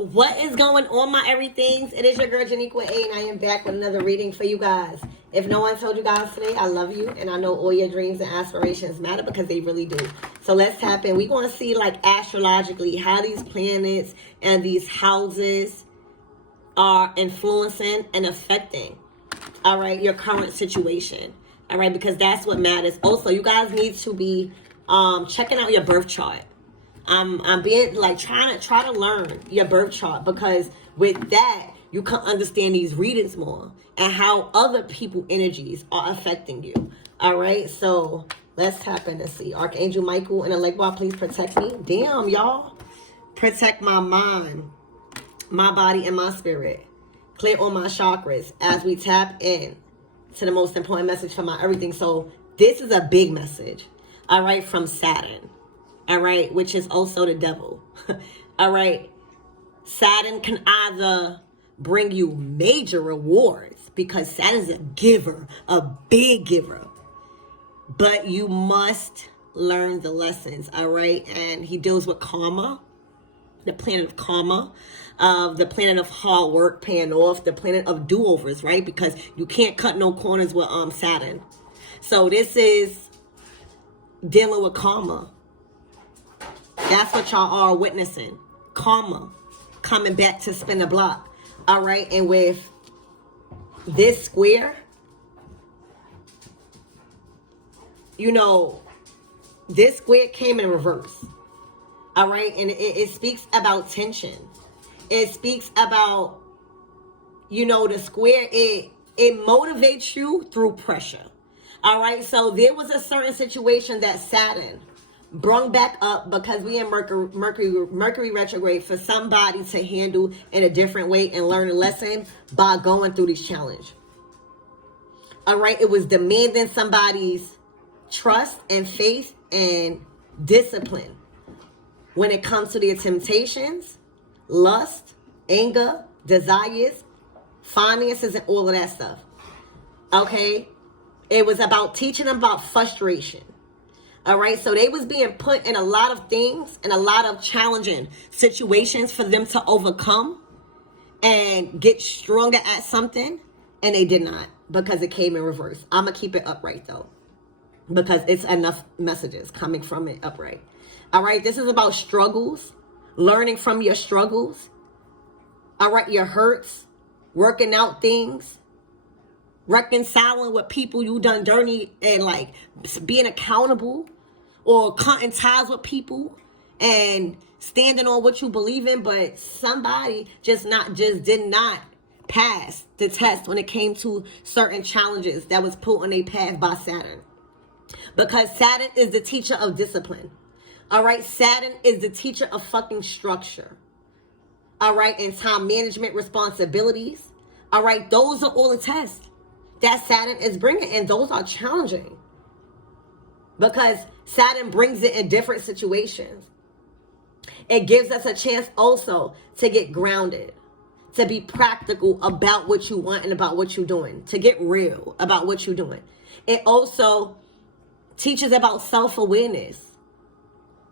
What is going on, my everythings? It is your girl Janiqua A, and I am back with another reading for you guys. If no one told you guys today, I love you, and I know all your dreams and aspirations matter because they really do. So let's tap in. We want to see, like, astrologically how these planets and these houses are influencing and affecting, all right, your current situation, all right, because that's what matters. Also, you guys need to be checking out your birth chart. I'm being like try to learn your birth chart, because with that you can understand these readings more and how other people energies are affecting you. All right, so let's tap in and see. Archangel Michael and the lake ball, please protect me. Damn, y'all, protect my mind, my body, and my spirit. Clear all my chakras as we tap in to the most important message for my everything. So this is a big message, all right, from Saturn. All right, which is also the devil. All right, Saturn can either bring you major rewards, because Saturn's a giver, a big giver, but you must learn the lessons. All right, and he deals with karma, the planet of karma, the planet of hard work paying off, the planet of do-overs, right? Because you can't cut no corners with Saturn. So this is dealing with karma. That's what y'all are witnessing. Karma coming back to spin the block. All right. And with this square, you know, this square came in reverse. All right. And it speaks about tension. It speaks about, you know, the square. It motivates you through pressure. All right. So there was a certain situation that Saturn brung back up, because we in Mercury retrograde, for somebody to handle in a different way and learn a lesson by going through this challenge. All right, it was demanding somebody's trust and faith and discipline when it comes to their temptations, lust, anger, desires, finances, and all of that stuff. Okay, it was about teaching them about frustration. All right, so they was being put in a lot of things and a lot of challenging situations for them to overcome and get stronger at something, and they did not, because it came in reverse. I'm going to keep it upright, though, because it's enough messages coming from it upright. All right, this is about struggles, learning from your struggles. All right, your hurts, working out things, reconciling with people you done dirty, and like being accountable, or cutting ties with people and standing on what you believe in, but somebody just did not pass the test when it came to certain challenges that was put on their path by Saturn. Because Saturn is the teacher of discipline. All right, Saturn is the teacher of fucking structure. All right, and time management, responsibilities. All right, those are all the tests that Saturn is bringing, and those are challenging, because Saturn brings it in different situations. It gives us a chance also to get grounded, to be practical about what you want and about what you're doing, to get real about what you're doing. It also teaches about self-awareness,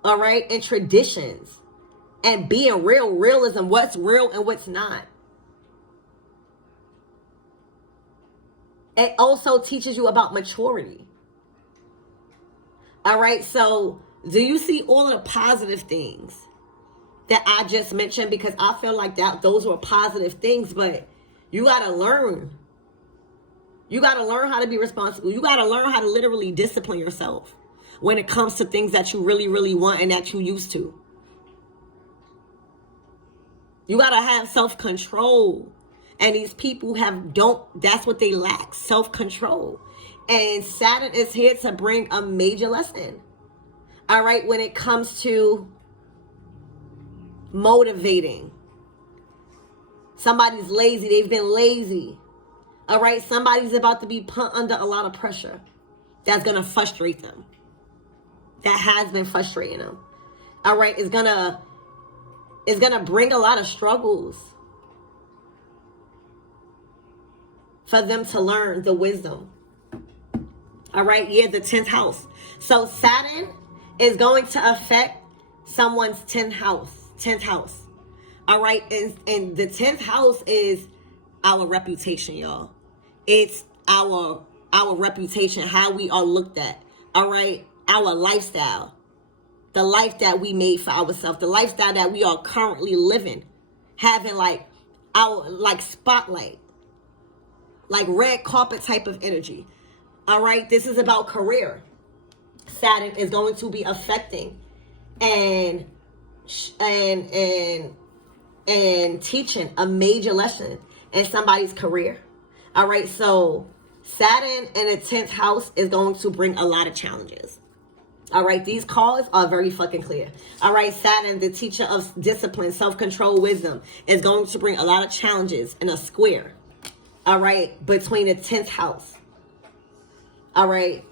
all right, and traditions, and being realism, what's real and what's not. It also teaches you about maturity. All right, so do you see all of the positive things that I just mentioned? Because I feel like that those were positive things, but you got to learn. You got to learn how to be responsible. You got to learn how to literally discipline yourself when it comes to things that you really, really want and that you used to. You got to have self-control. And these people that's what they lack, self-control. And Saturn is here to bring a major lesson. All right, when it comes to motivating. Somebody's lazy, they've been lazy. All right, somebody's about to be put under a lot of pressure that's going to frustrate them. That has been frustrating them. All right, it's going to bring a lot of struggles for them to learn the wisdom. All right, yeah, the 10th house. So Saturn is going to affect someone's 10th house. All right. And the 10th house is our reputation, y'all. It's our reputation, how we are looked at. All right. Our lifestyle, the life that we made for ourselves, the lifestyle that we are currently living, having like our like spotlight, like red carpet type of energy. All right. This is about career. Saturn is going to be affecting and teaching a major lesson in somebody's career. All right, so Saturn in the 10th house is going to bring a lot of challenges. All right, these cards are very fucking clear. All right, Saturn, the teacher of discipline, self-control, wisdom, is going to bring a lot of challenges in a square. All right, between the 10th house. All right.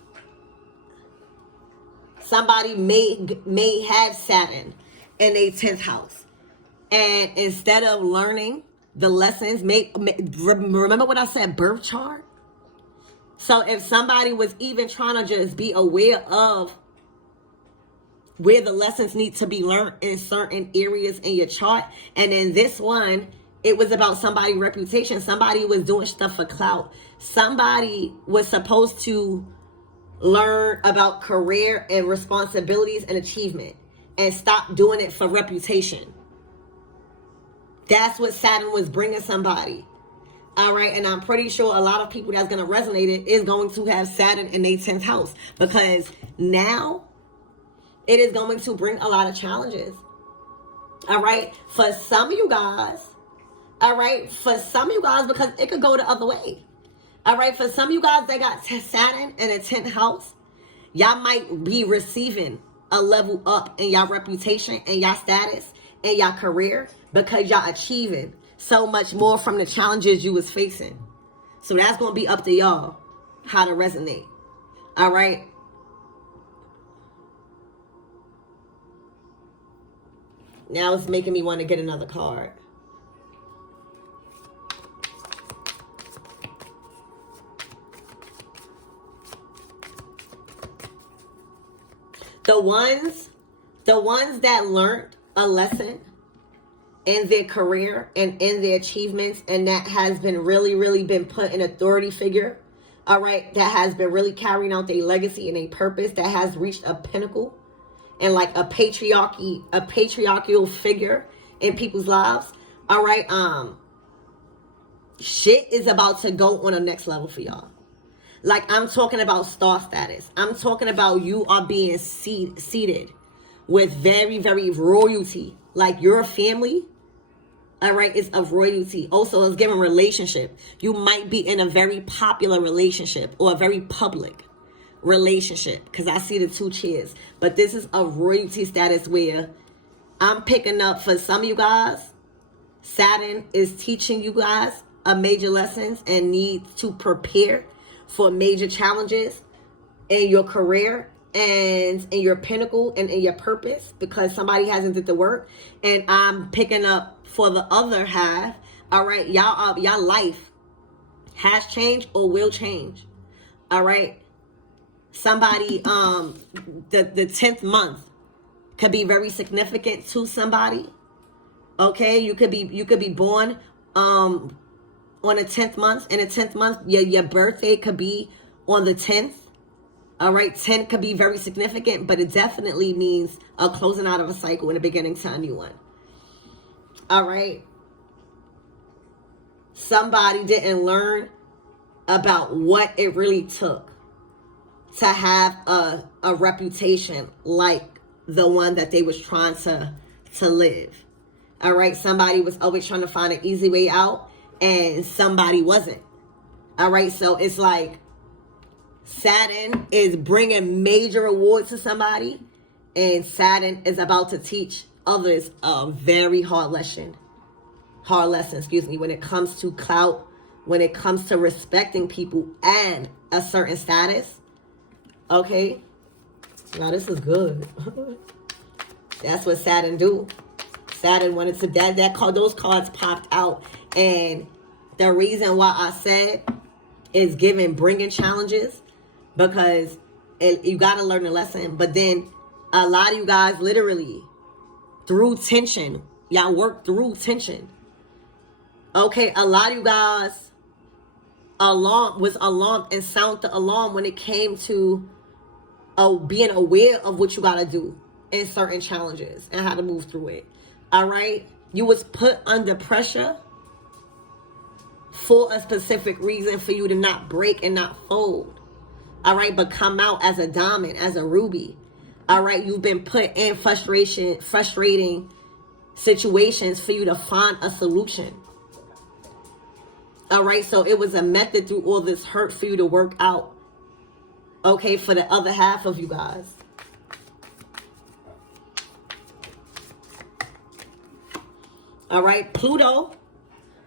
Somebody may have Saturn in a 10th house. And instead of learning the lessons, remember what I said, birth chart? So if somebody was even trying to just be aware of where the lessons need to be learned in certain areas in your chart, and in this one, it was about somebody's reputation. Somebody was doing stuff for clout. Somebody was supposed to learn about career and responsibilities and achievement and stop doing it for reputation. That's what Saturn was bringing somebody. All right. And I'm pretty sure a lot of people that's going to resonate it is going to have Saturn in their 10th house, because now it is going to bring a lot of challenges. All right. For some of you guys. All right. For some of you guys, because it could go the other way. All right, for some of you guys that got Saturn in a 10th house, y'all might be receiving a level up in y'all reputation and y'all status and y'all career, because y'all achieving so much more from the challenges you was facing. So that's going to be up to y'all how to resonate. All right. Now it's making me want to get another card. The ones that learned a lesson in their career and in their achievements, and that has been really been put in authority figure, all right, that has been really carrying out their legacy and a purpose, that has reached a pinnacle and like a patriarchal figure in people's lives. All right, shit is about to go on a next level for y'all. Like, I'm talking about star status. I'm talking about you are being seated with very royalty. Like, your family, all right, is of royalty. Also, it's given relationship. You might be in a very popular relationship or a very public relationship, because I see the 2 chairs. But this is a royalty status where I'm picking up, for some of you guys, Saturn is teaching you guys a major lessons and need to prepare for major challenges in your career and in your pinnacle and in your purpose, because somebody hasn't did the work. And I'm picking up for the other half. All right, y'all life has changed or will change. All right, somebody, the 10th month could be very significant to somebody. Okay, you could be born on the 10th month. In the 10th month, your birthday could be on the 10th. All right, 10 could be very significant, but it definitely means a closing out of a cycle and a beginning to a new one. All right. Somebody didn't learn about what it really took to have a reputation like the one that they was trying to live. All right, somebody was always trying to find an easy way out, and somebody wasn't. All right, so it's like Saturn is bringing major awards to somebody, and Saturn is about to teach others a very hard lesson, when it comes to clout, when it comes to respecting people and a certain status. Okay, now this is good. That's what Saturn do. Saturn wanted to those cards popped out, and the reason why I said is bringing challenges, because you got to learn a lesson. But then a lot of you guys literally through tension Y'all work through tension. Okay, a lot of you guys was alarmed and sound the alarm when it came to being aware of what you got to do in certain challenges and how to move through it. All right? You was put under pressure for a specific reason, for you to not break and not fold. All right? But come out as a diamond, as a ruby. All right? You've been put in frustrating situations for you to find a solution. All right? So it was a method through all this hurt for you to work out. Okay? For the other half of you guys. All right, Pluto.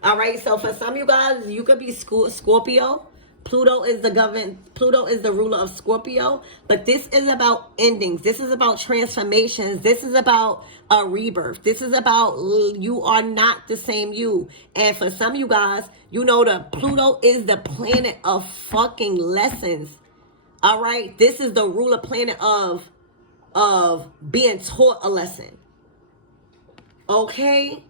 All right, so for some of you guys, you could be Scorpio. Pluto is the ruler of Scorpio. But this is about endings. This is about transformations. This is about a rebirth. This is about you are not the same you. And for some of you guys, you know that Pluto is the planet of fucking lessons. All right, this is the ruler planet of being taught a lesson. Okay.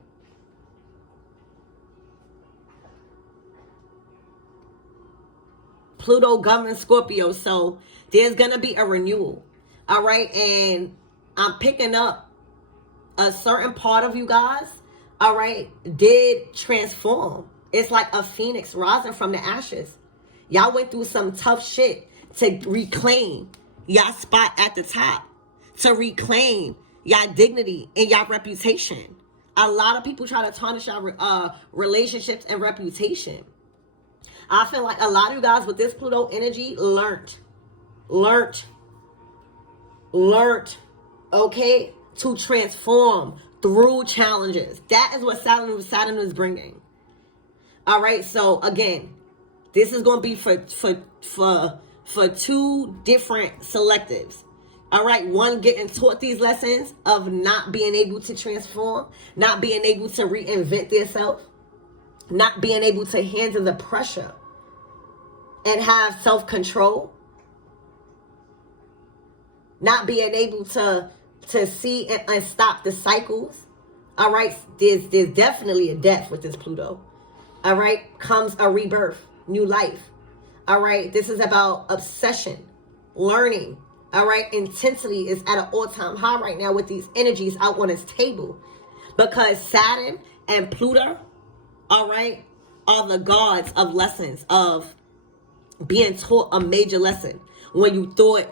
Pluto governs Scorpio, so there's going to be a renewal. All right, and I'm picking up a certain part of you guys, all right, did transform. It's like a phoenix rising from the ashes. Y'all went through some tough shit to reclaim y'all spot at the top, to reclaim y'all dignity and y'all reputation. A lot of people try to tarnish y'all relationships and reputation. I feel like a lot of you guys with this Pluto energy learned, okay, to transform through challenges. That is what Saturn is bringing. All right, so again, this is going to be for two different selectives. All right, one getting taught these lessons of not being able to transform, not being able to reinvent themselves, not being able to handle the pressure and have self-control, not being able to see and stop the cycles. All right, there's definitely a death with this Pluto. All right, comes a rebirth, new life. All right, this is about obsession, learning. All right, intensity is at an all-time high right now with these energies out on its table, because Saturn and Pluto, all right, are the gods of lessons, of being taught a major lesson when you thought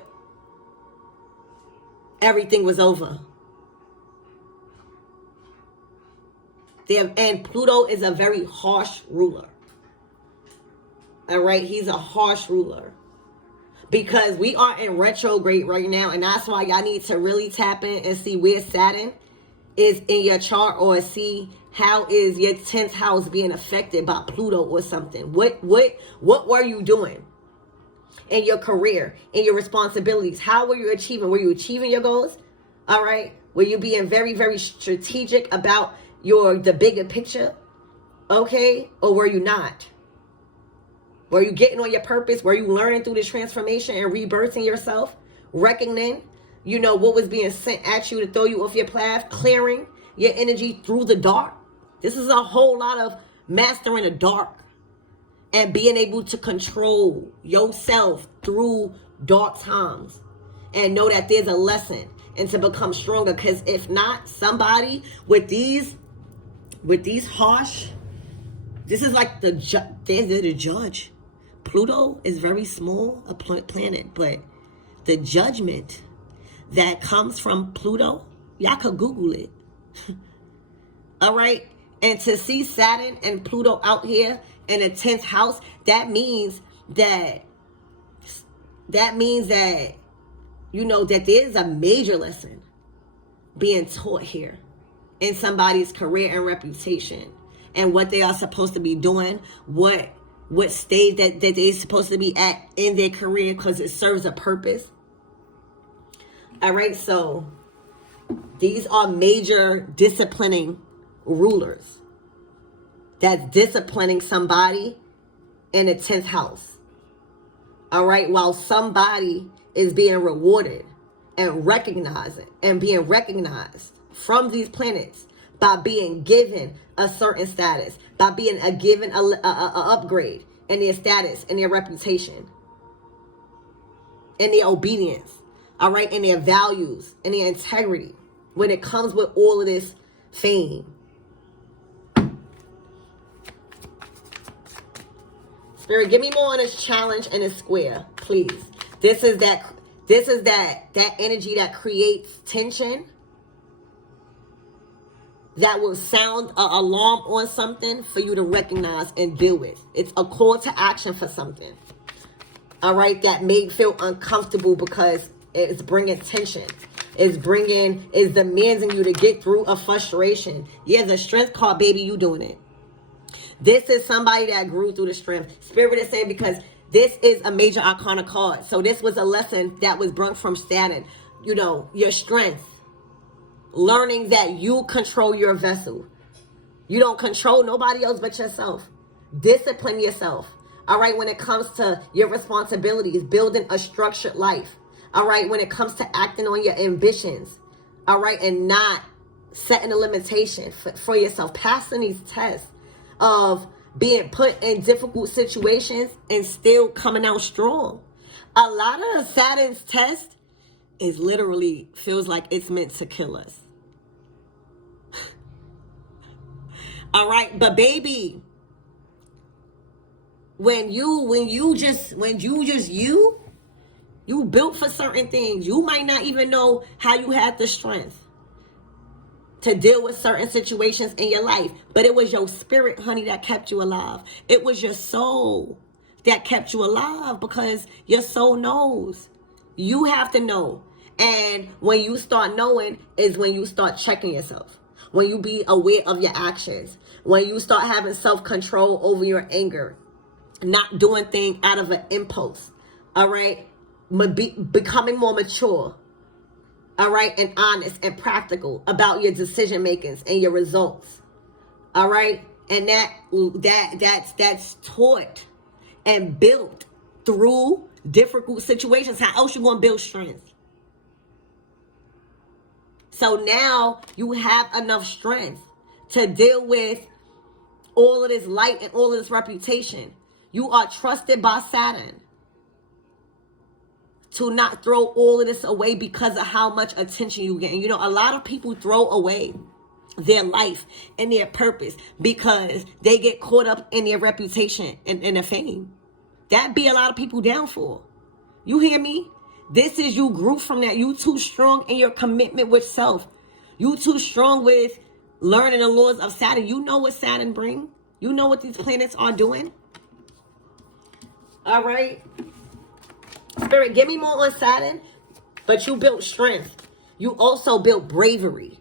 everything was over. And Pluto is a very harsh ruler. All right, he's a harsh ruler. Because we are in retrograde right now, and that's why y'all need to really tap in and see where Saturn is in your chart, or see how is your 10th house being affected by Pluto or something. What were you doing in your career, in your responsibilities? How were you achieving? Were you achieving your goals? All right. Were you being very, very strategic about the bigger picture? Okay. Or were you not? Were you getting on your purpose? Were you learning through this transformation and rebirthing yourself? Reckoning, what was being sent at you to throw you off your path, clearing your energy through the dark. This is a whole lot of mastering the dark and being able to control yourself through dark times, and know that there's a lesson, and to become stronger. Because if not, somebody with these harsh, this is like the judge. Pluto is very small, a planet, but the judgment that comes from Pluto, y'all could Google it. All right. And to see Saturn and Pluto out here in a 10th house, that means that that there's a major lesson being taught here in somebody's career and reputation, and what they are supposed to be doing, what stage that they're supposed to be at in their career, because it serves a purpose. All right, so these are major disciplining rulers that's disciplining somebody in the 10th house. All right, while somebody is being rewarded and recognizing and being recognized from these planets by being given a certain status, by being given a upgrade in their status, in their reputation, in their obedience, all right, in their values, in their integrity, when it comes with all of this fame. Spirit, give me more on this challenge and this square, please. This is that energy that creates tension, that will sound an alarm on something for you to recognize and deal with. It's a call to action for something, all right, that may feel uncomfortable because it's bringing tension. It's demanding you to get through a frustration. Yeah, the strength card, baby, you doing it. This is somebody that grew through the strength. Spirit is saying because this is a major arcana card. So this was a lesson that was brought from Saturn. You know, your strength. Learning that you control your vessel. You don't control nobody else but yourself. Discipline yourself. All right, when it comes to your responsibilities, building a structured life. All right, when it comes to acting on your ambitions. All right, and not setting a limitation for yourself. Passing these tests of being put in difficult situations and still coming out strong. A lot of Saturn's test is literally feels like it's meant to kill us. All right, but baby, when you built for certain things. You might not even know how you had the strength to deal with certain situations in your life, but it was your spirit, honey, that kept you alive. It was your soul that kept you alive, because your soul knows. You have to know. And when you start knowing is when you start checking yourself. When you be aware of your actions. When you start having self-control over your anger. Not doing things out of an impulse. All right? Becoming more mature. All right? And honest and practical about your decision makings and your results. All right? And that's taught and built through difficult situations. How else you going to build strength? So now you have enough strength to deal with all of this light and all of this reputation. You are trusted by Saturn to not throw all of this away because of how much attention you get. And you know, a lot of people throw away their life and their purpose because they get caught up in their reputation and their fame. That be a lot of people downfall. You hear me? This is you grew from that. You too strong in your commitment with self. You too strong with learning the laws of Saturn. You know what Saturn brings. You know what these planets are doing. All right. Spirit, give me more on Saturn. But you built strength. You also built bravery.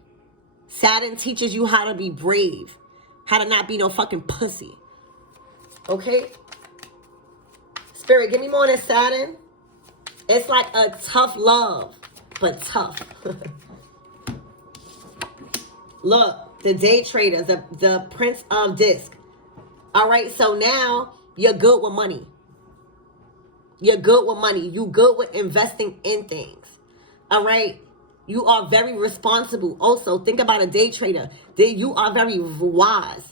Saturn teaches you how to be brave. How to not be no fucking pussy. Okay? Spirit, give me more on Saturn. It's like a tough love, but tough. Look, the day trader, the prince of disc. All right, so now you're good with money. You're good with money. You good with investing in things. All right. You are very responsible. Also, think about a day trader. You are very wise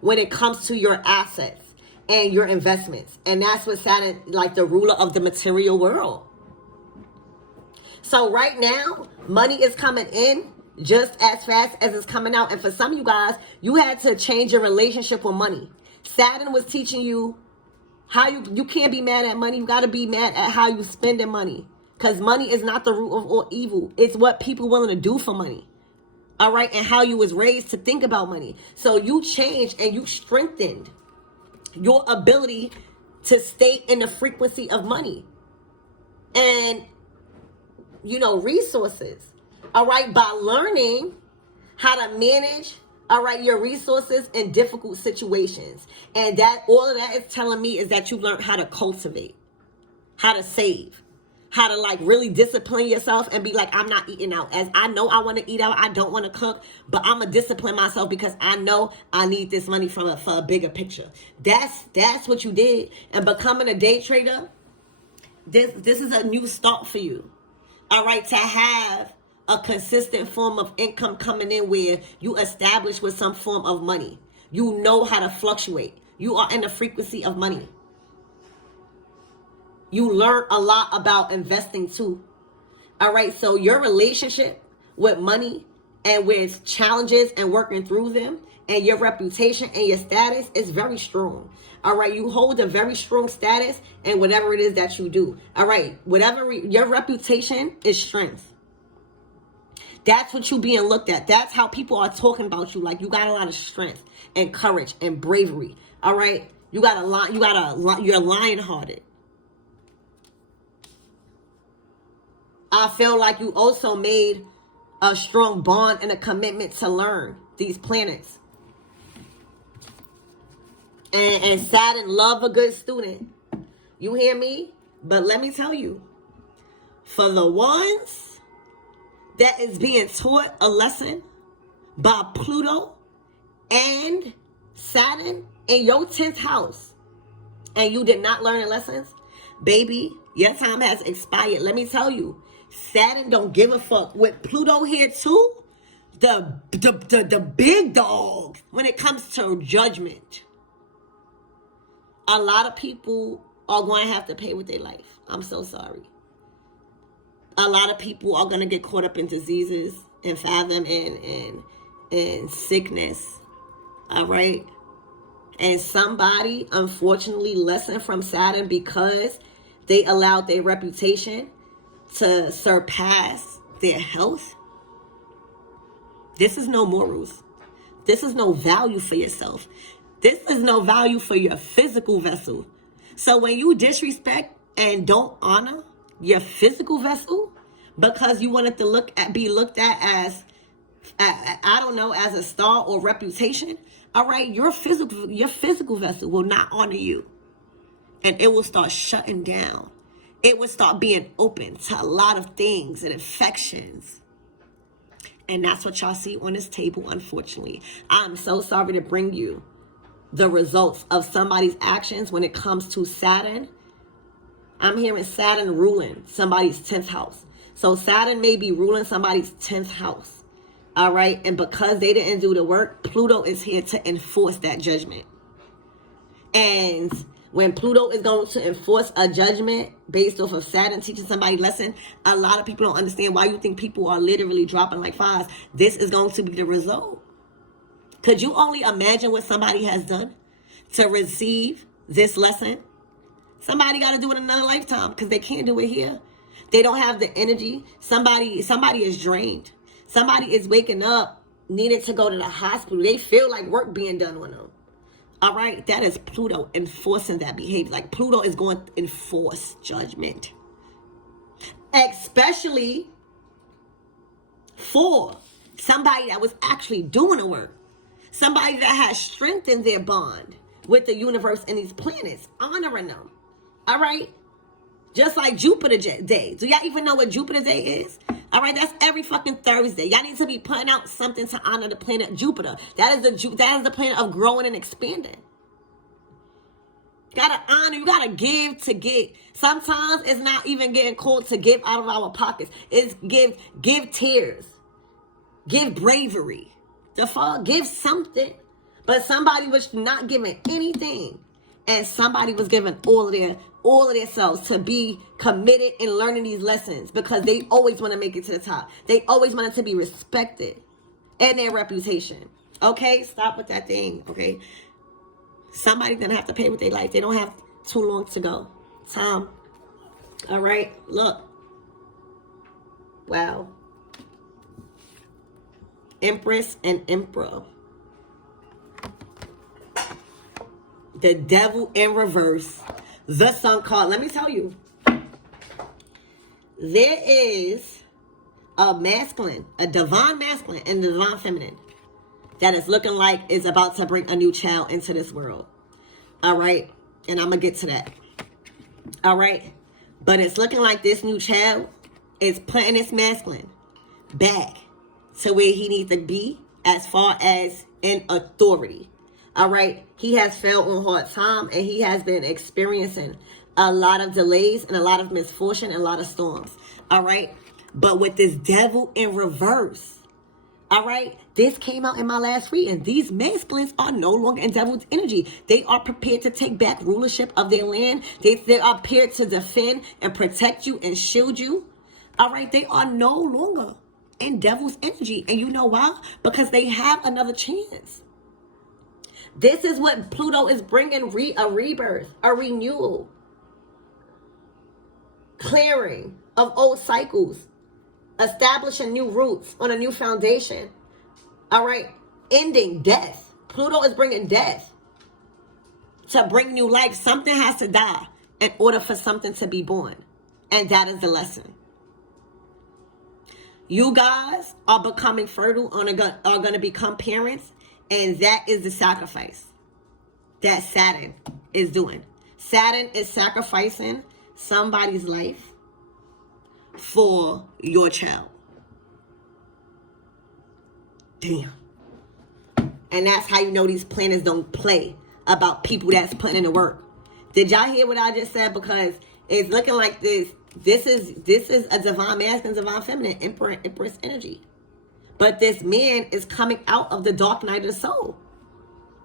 when it comes to your assets and your investments. And that's what Saturn, like the ruler of the material world. So right now, money is coming in just as fast as it's coming out. And for some of you guys, you had to change your relationship with money. Saturn was teaching you how you can't be mad at money. You got to be mad at how you spending money. Because money is not the root of all evil. It's what people willing to do for money. All right. And how you was raised to think about money. So you changed and you strengthened your ability to stay in the frequency of money. And, you know, resources. All right. By learning how to manage, all right, your resources in difficult situations. And that all of that is telling me is that you learned how to cultivate, how to save, how to like really discipline yourself and be like, I'm not eating out. As I know I want to eat out, I don't want to cook, but I'm going to discipline myself because I know I need this money for a bigger picture. That's what you did. And becoming a day trader, this is a new start for you. All right, to have a consistent form of income coming in where you establish with some form of money. You know how to fluctuate. You are in the frequency of money. You learn a lot about investing too. All right, so your relationship with money and with challenges and working through them and your reputation and your status is very strong. All right, you hold a very strong status in whatever it is that you do. All right, your reputation is strength. That's what you being looked at. That's how people are talking about you. Like, you got a lot of strength and courage and bravery. All right, you're lion-hearted. I feel like you also made a strong bond and a commitment to learn these planets. And Saturn love a good student. You hear me? But let me tell you, for the ones that is being taught a lesson by Pluto and Saturn in your 10th house, and you did not learn the lessons, baby, your time has expired. Let me tell you, Saturn don't give a fuck. With Pluto here too, the big dog when it comes to judgment. A lot of people are going to have to pay with their life. I'm so sorry. A lot of people are going to get caught up in diseases and fathom and sickness. All right. And somebody, unfortunately, lessened from Saturn because they allowed their reputation to surpass their health. This is no morals. This is no value for yourself. This is no value for your physical vessel. So when you disrespect and don't honor your physical vessel because you wanted to be looked at as, I don't know, as a star or reputation, all right, your physical vessel will not honor you. And it will start shutting down. It will start being open to a lot of things and infections. And that's what y'all see on this table, unfortunately. I'm so sorry to bring you the results of somebody's actions when it comes to Saturn. I'm hearing Saturn ruling somebody's 10th house. So Saturn may be ruling somebody's 10th house. All right. And because they didn't do the work, Pluto is here to enforce that judgment. And when Pluto is going to enforce a judgment based off of Saturn teaching somebody a lesson, a lot of people don't understand why you think people are literally dropping like flies. This is going to be the result. Could you only imagine what somebody has done to receive this lesson? Somebody got to do it in another lifetime because they can't do it here. They don't have the energy. Somebody is drained. Somebody is waking up, needing to go to the hospital. They feel like work being done on them. All right, that is Pluto enforcing that behavior. Like, Pluto is going to enforce judgment. Especially for somebody that was actually doing the work. Somebody that has strengthened their bond with the universe and these planets, honoring them. All right? Just like Jupiter Day. Do y'all even know what Jupiter Day is? All right, that's every fucking Thursday. Y'all need to be putting out something to honor the planet Jupiter. That is the planet of growing and expanding. You gotta honor, you gotta give to get. Sometimes it's not even getting called to give out of our pockets. It's give tears. Give bravery. The fuck, give something. But somebody was not giving anything. And somebody was giving all of their selves to be committed in learning these lessons because they always want to make it to the top. They always wanted to be respected and their reputation. Okay, stop with that thing. Okay, somebody's gonna have to pay with their life. They don't have too long to go. Time. All right, look. Wow. Empress and Emperor. The Devil in reverse. The Sun card. Let me tell you. There is a masculine, a divine masculine and a divine feminine that is looking like is about to bring a new child into this world. All right. And I'm going to get to that. All right. But it's looking like this new child is putting this masculine back to where he needs to be as far as in authority. All right. He has fell on hard time and he has been experiencing a lot of delays and a lot of misfortune and a lot of storms. All right. But with this devil in reverse, all right, this came out in my last reading. These masculines are no longer in devil's energy. They are prepared to take back rulership of their land. They are prepared to defend and protect you and shield you. All right, they are no longer in devil's energy. And you know why? Because they have another chance. This is what Pluto is bringing, a rebirth, a renewal, clearing of old cycles, establishing new roots on a new foundation. All right, ending death. Pluto is bringing death to bring new life. Something has to die in order for something to be born. And that is the lesson. You guys are becoming fertile, are going to become parents, and that is the sacrifice that Saturn is doing. Saturn is sacrificing somebody's life for your child. Damn. And that's how you know these planets don't play about people that's putting in the work. Did y'all hear what I just said? Because it's looking like this. This is a divine masculine, divine feminine, emperor, empress energy. But this man is coming out of the dark night of the soul.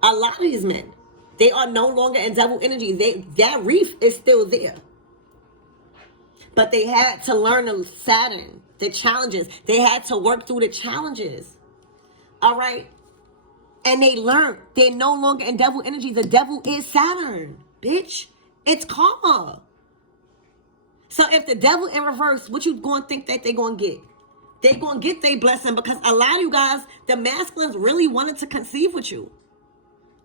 A lot of these men, they are no longer in devil energy. That reef is still there. But they had to learn the Saturn, the challenges. They had to work through the challenges. All right? And they learned they're no longer in devil energy. The devil is Saturn, bitch. It's karma. So if the devil in reverse, what you going to think that they're going to get? They're going to get their blessing because a lot of you guys, the masculines really wanted to conceive with you.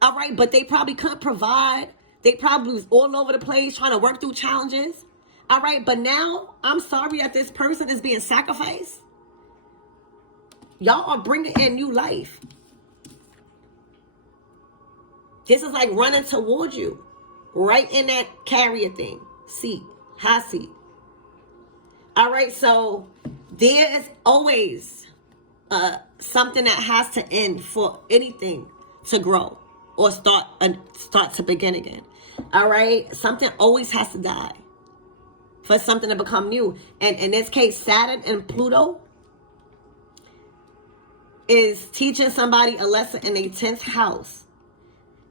All right? But they probably couldn't provide. They probably was all over the place trying to work through challenges. All right? But now, I'm sorry that this person is being sacrificed. Y'all are bringing in new life. This is like running towards you. Right in that carrier thing. Seat. High seat. All right, so there is always something that has to end for anything to grow or start to begin again. All right, something always has to die for something to become new. And in this case, Saturn and Pluto is teaching somebody a lesson in a 10th house.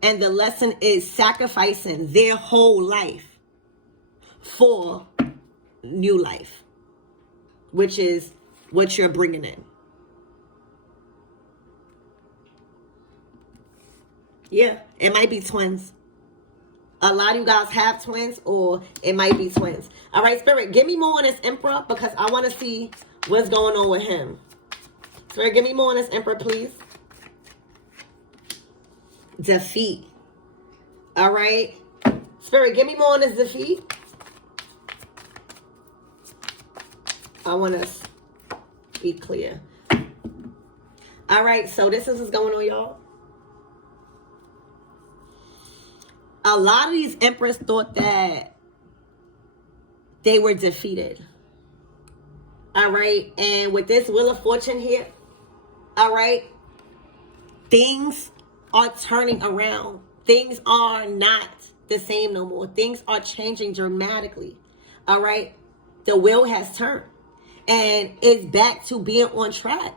And the lesson is sacrificing their whole life for new life, which is what you're bringing in. Yeah, it might be twins. A lot of you guys have twins, or it might be twins. All right, Spirit, give me more on this Emperor because I want to see what's going on with him. Spirit, give me more on this Emperor, please. Defeat. All right. Spirit, give me more on this defeat. I want to be clear. All right, so this is what's going on, y'all. A lot of these emperors thought that they were defeated. All right, and with this Wheel of Fortune here, all right, things are turning around. Things are not the same no more. Things are changing dramatically. All right, the wheel has turned. And it's back to being on track.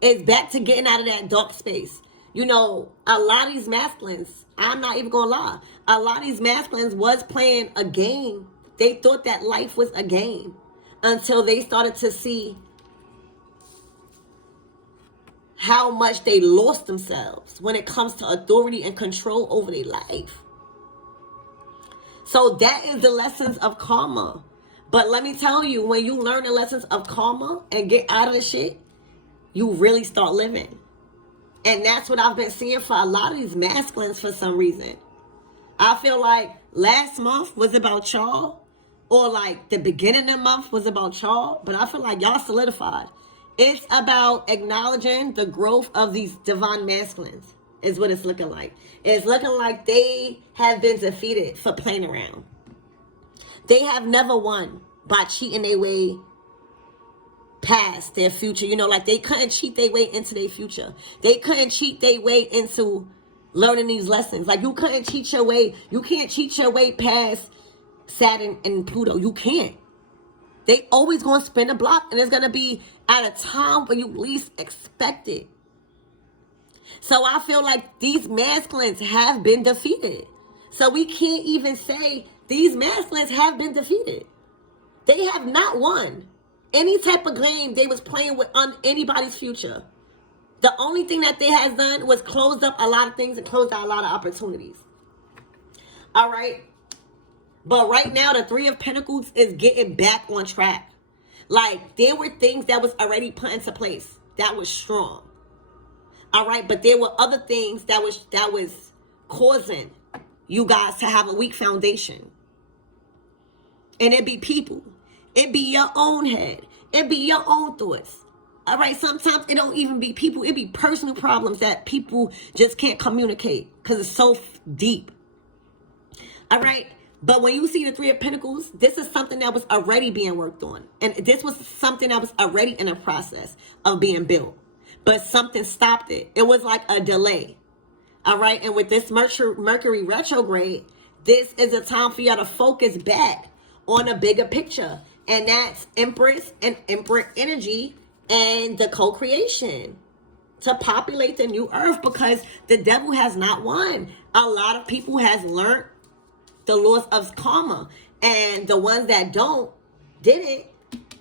It's back to getting out of that dark space. You know, a lot of these masculines, I'm not even going to lie. A lot of these masculines was playing a game. They thought that life was a game until they started to see how much they lost themselves when it comes to authority and control over their life. So that is the lessons of karma. But let me tell you, when you learn the lessons of karma and get out of the shit, you really start living. And that's what I've been seeing for a lot of these masculines for some reason. I feel like last month was about y'all, or like the beginning of the month was about y'all, but I feel like y'all solidified. It's about acknowledging the growth of these divine masculines is what it's looking like. It's looking like they have been defeated for playing around. They have never won by cheating their way past their future. You know, like they couldn't cheat their way into their future. They couldn't cheat their way into learning these lessons. Like you couldn't cheat your way. You can't cheat your way past Saturn and Pluto. You can't. They always going to spin the block, and it's going to be at a time where you least expect it. So I feel like these masculines have been defeated. So we can't even say these masculines have been defeated. They have not won any type of game they was playing with on anybody's future. The only thing that they has done was closed up a lot of things and closed out a lot of opportunities. All right. But right now, the Three of Pentacles is getting back on track. Like, there were things that was already put into place that was strong. All right. But there were other things that was causing you guys to have a weak foundation. And it be people. It be your own head. It be your own thoughts. All right, sometimes it don't even be people. It be personal problems that people just can't communicate because it's so deep. All right, but when you see the Three of Pentacles, this is something that was already being worked on. And this was something that was already in a process of being built. But something stopped it. It was like a delay. All right, and with this Mercury retrograde, this is a time for you to focus back on a bigger picture. And that's Empress and Emperor energy and the co-creation to populate the new earth, because the devil has not won. A lot of people has learned the laws of karma, and the ones that didn't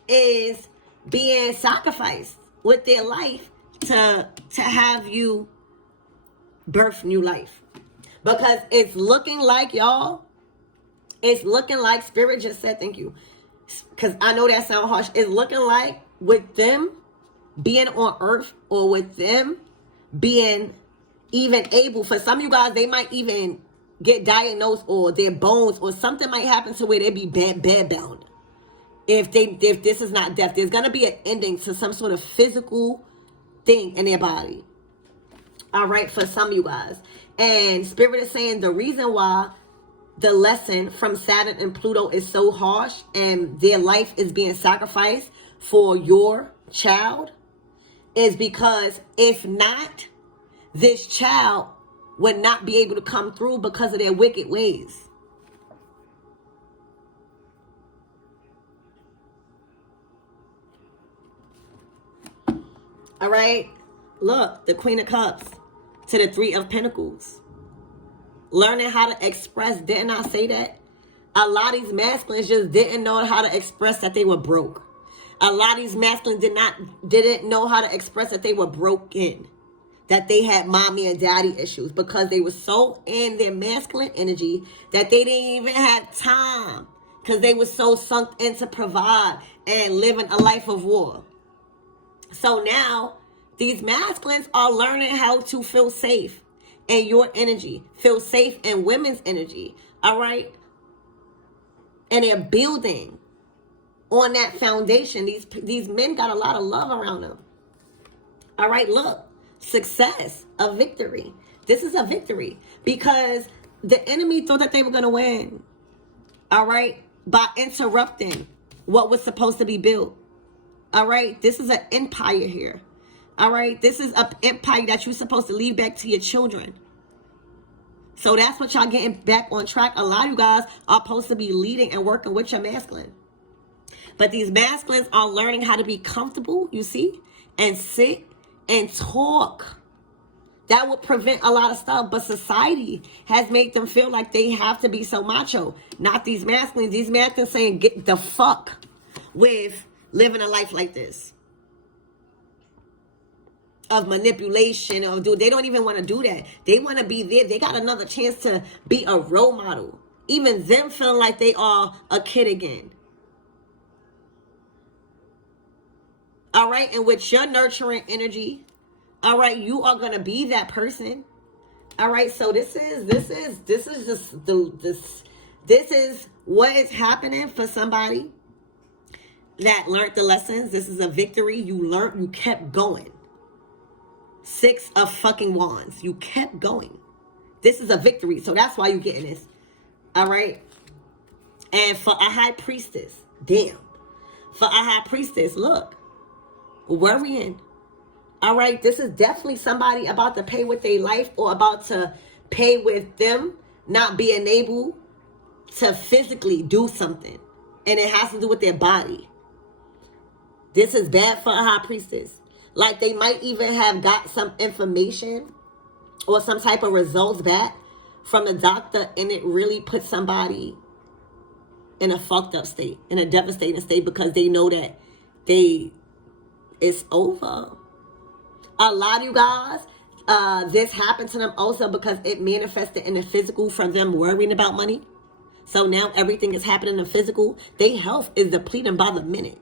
is being sacrificed with their life to have you birth new life. Because it's looking like, y'all, it's looking like Spirit just said, thank you, because I know that sound harsh. It's looking like with them being on earth, or with them being even able, for some of you guys, they might even get diagnosed, or their bones or something might happen to where they be bed bound. If this is not death, there's going to be an ending to some sort of physical thing in their body. All right, for some of you guys. And Spirit is saying the reason why the lesson from Saturn and Pluto is so harsh and their life is being sacrificed for your child is because if not, this child would not be able to come through because of their wicked ways. All right, look, the Queen of Cups to the Three of Pentacles. Learning how to express, didn't I say that? A lot of these masculines just didn't know how to express that they were broke. A lot of these masculines didn't know how to express that they were broken, that they had mommy and daddy issues, because they were so in their masculine energy that they didn't even have time, because they were so sunk into provide and living a life of war. So now these masculines are learning how to feel safe in your energy, feel safe in women's energy. All right. And they're building on that foundation. These men got a lot of love around them. All right, look, success, a victory. This is a victory because the enemy thought that they were going to win. All right, by interrupting what was supposed to be built. All right, this is an empire here. All right, this is an empire that you're supposed to leave back to your children. So that's what y'all getting back on track. A lot of you guys are supposed to be leading and working with your masculine. But these masculines are learning how to be comfortable, you see, and sit and talk. That would prevent a lot of stuff. But society has made them feel like they have to be so macho. Not these masculines. These masculines saying, get the fuck with living a life like this. Of manipulation, they don't even want to do that. They want to be there. They got another chance to be a role model. Even them feeling like they are a kid again. All right, and with your nurturing energy, all right, you are gonna be that person. All right, so this is what is happening for somebody that learned the lessons. This is a victory. You learned. You kept going. 6 of fucking wands. You kept going. This is a victory. So that's why you're getting this. All right. And for a high priestess. Damn. For a high priestess. Look. Worrying. All right. This is definitely somebody about to pay with their life, or about to pay with them not being able to physically do something. And it has to do with their body. This is bad for a high priestess. Like, they might even have got some information or some type of results back from the doctor, and it really put somebody in a fucked up state, in a devastating state, because they know that it's over. A lot of you guys, this happened to them also because it manifested in the physical from them worrying about money. So now everything is happening in the physical. Their health is depleting by the minute.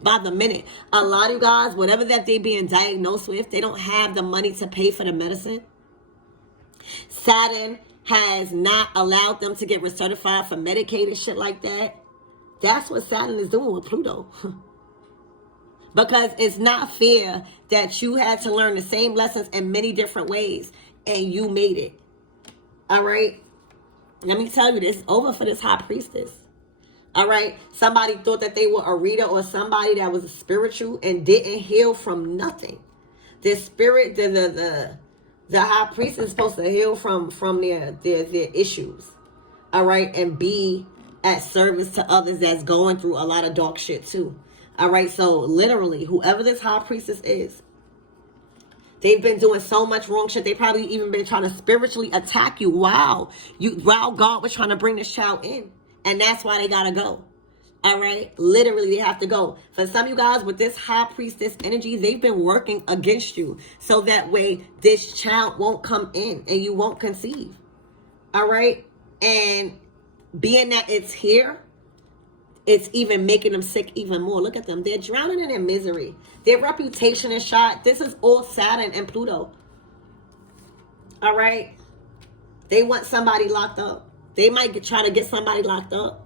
By the minute. A lot of you guys, whatever that they being diagnosed with, they don't have the money to pay for the medicine. Saturn has not allowed them to get recertified for Medicaid and shit like that. That's what Saturn is doing with Pluto. Because it's not fair that you had to learn the same lessons in many different ways and you made it. All right? Let me tell you, this is over for this high priestess. All right? Somebody thought that they were a reader or somebody that was spiritual and didn't heal from nothing. The spirit, the high priest is supposed to heal from their issues. All right? And be at service to others that's going through a lot of dark shit too. All right? So literally, whoever this high priestess is, they've been doing so much wrong shit. They probably even been trying to spiritually attack you. Wow, God was trying to bring this child in. And that's why they gotta go. All right? Literally, they have to go. For some of you guys with this high priestess energy, they've been working against you. So that way, this child won't come in and you won't conceive. All right? And being that it's here, it's even making them sick even more. Look at them. They're drowning in their misery. Their reputation is shot. This is all Saturn and Pluto. All right? They want somebody locked up. They might try to get somebody locked up.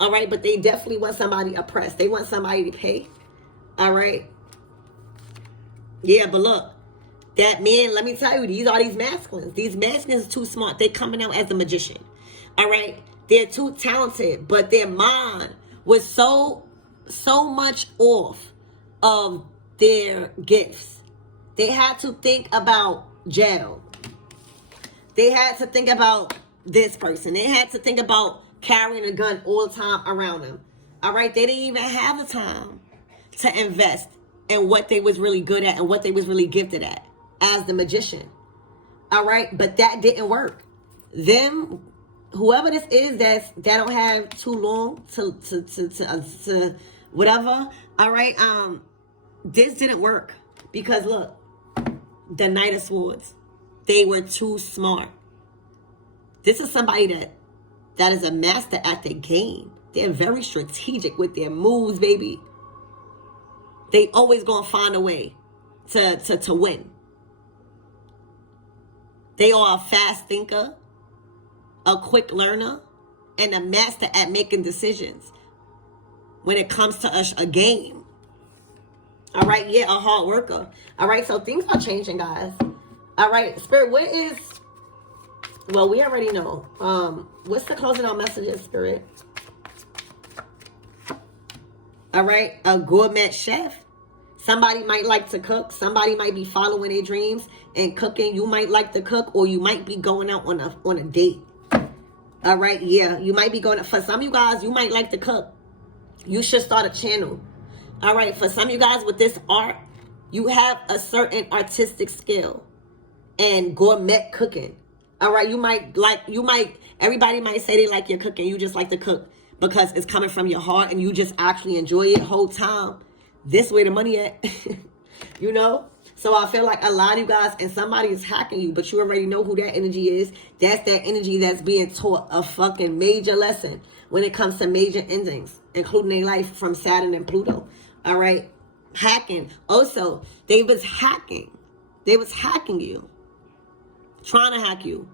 All right? But they definitely want somebody oppressed. They want somebody to pay. All right? Yeah, but look. That man, let me tell you, these are these masculines. These masculines are too smart. They're coming out as a magician. All right? They're too talented, but their mind was so much off of their gifts. They had to think about jail. They had to think about this person. They had to think about carrying a gun all the time around them. All right? They didn't even have the time to invest in what they was really good at and what they was really gifted at as the magician. All right? But that didn't work. Whoever this is that don't have too long to whatever, all right, this didn't work because look, the Knight of Swords, they were too smart. This is somebody that is a master at the game. They're very strategic with their moves, baby. They always gonna find a way to win. They are a fast thinker, a quick learner, and a master at making decisions when it comes to a game. All right, yeah, a hard worker. All right, so things are changing, guys. All right, Spirit, well, we already know. What's the closing out messages, Spirit? All right, a gourmet chef. Somebody might like to cook. Somebody might be following their dreams and cooking. You might like to cook, or you might be going out on a date. All right, yeah, you might be going, for some of you guys, you might like to cook. You should start a channel. All right, for some of you guys with this art, you have a certain artistic skill and gourmet cooking. All right, everybody might say they like your cooking. You just like to cook because it's coming from your heart and you just actually enjoy it whole time. This way the money at, you know? So I feel like a lot of you guys, and somebody is hacking you, but you already know who that energy is. That's that energy that's being taught a fucking major lesson when it comes to major endings, including their life from Saturn and Pluto. All right? Hacking. Also, they was hacking. They was hacking you. Trying to hack you.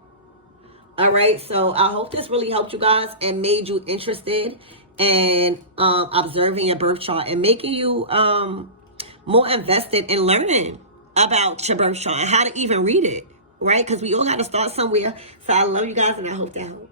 All right? So I hope this really helped you guys and made you interested in observing your birth chart and making you more invested in learning about your birth chart and how to even read it, right? Because we all got to start somewhere. So I love you guys and I hope that helps.